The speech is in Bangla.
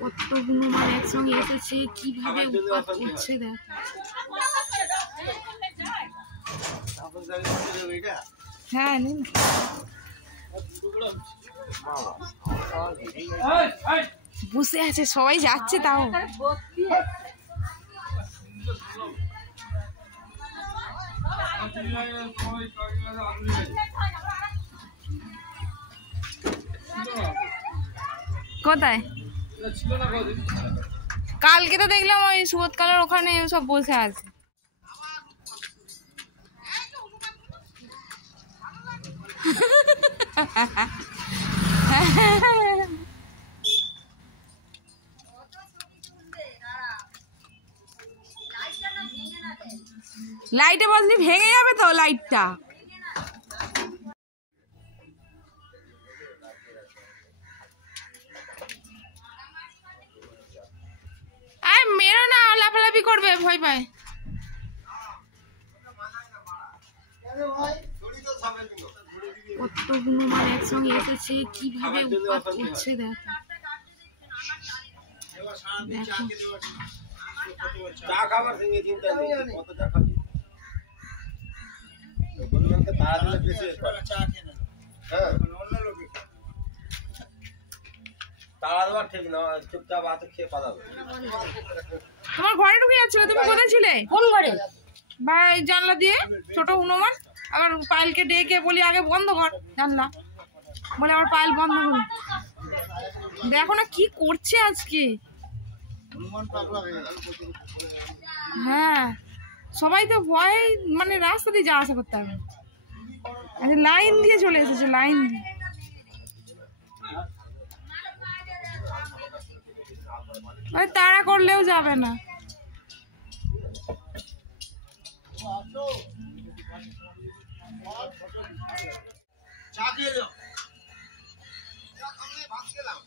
কত হনুমান একসঙ্গে এসেছে, কিভাবে উৎপাত করছে দেখ। হ্যাঁ বসে আছে, সবাই যাচ্ছে তাও। কোথায়? কালকে তো দেখলাম ওই সুবোধকালের ওখানে সব বসে আছে। লাইটে বসলে ভেঙে যাবে তো লাইটটা। মেরো না, লাফালাফি করবে, ভয় পায়। কত হনুমান একসঙ্গে এসেছে, কিভাবে উৎপাত করছে দেখ। তোমার ঘরে ঢুকে যাচ্ছিল, তুমি কোথায় ছিলে? কোন ঘরে? ভাই জানলা দিয়ে ছোট হনুমান। আবার পায়েলকে ডেকে বলি আগে বন্ধ কর জানলা, বলে আবার পায়েল বন্ধ কর। দেখো না কি করছে আজকে। হ্যাঁ সবাই তো ভয়, মানে রাস্তা দিয়ে যাওয়া আসা করতে হবে। লাইন দিয়ে চলে এসেছে, লাইন দিয়ে। তাড়া করলেও যাবে না। চা দিয়ে দাও। ভাত খেলাম।